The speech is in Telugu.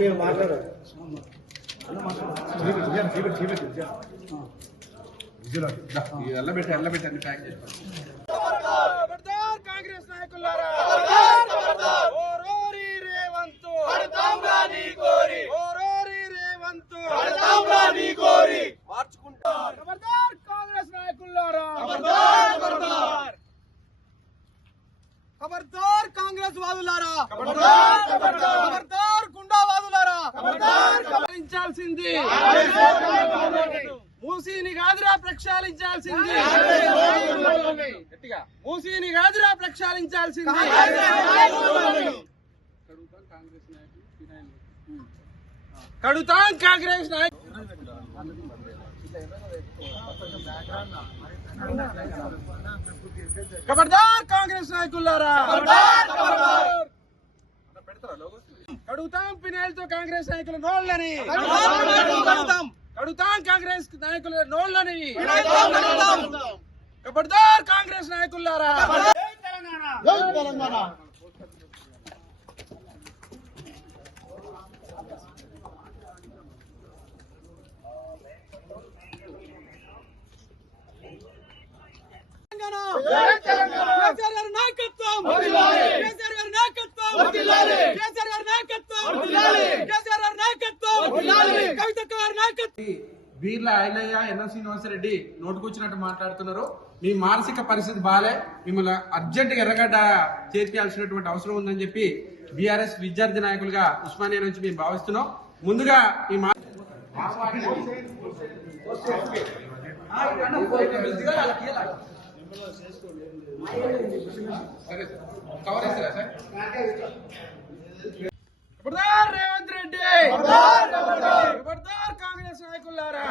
మీరు మాట్లాడారు ఎల్లబెట్టి ప్యాక్ చేసుకోండి. కాంగ్రెస్ నాయకులారా మార్చుకుంటారు. కాంగ్రెస్ నాయకులారా ఖబర్దార్, కాంగ్రెస్ వాదులారా ఖబర్దార్, గుండా వాదులారా ప్రక్షాళించాల్సింది మూసీని కాదురా ప్రక్షాళించాల్సింది మూసీని కాదురా ప్రక్షాళించాల్సింది. కడుతాం కాంగ్రెస్ నాయకులు. ఖబర్దార్ కాంగ్రెస్ నాయకులారా కడుగుతాం ఫినాయిల్తో కాంగ్రెస్ నాయకుల నోళ్ళని కడుగుతాం కాంగ్రెస్ నాయకుల నోళ్ళని. ఖబర్దార్ కాంగ్రెస్ నాయకులారా. బీర్ల ఐలయ్య ఎన్ఎం శ్రీనివాసరెడ్డి నోటుకొచ్చినట్టు మాట్లాడుతున్నారు. మీ మానసిక పరిస్థితి బాలే, మిమ్మల్ని అర్జెంట్ గా ఎర్రగడ్డ చేర్చాల్సినటువంటి అవసరం ఉందని చెప్పి బీఆర్ఎస్ విద్యార్థి నాయకులుగా ఉస్మానియా నుంచి మేము భావిస్తున్నాం. ముందుగా ఈ రేవంత్ రెడ్డి కాంగ్రెస్ నాయకులారా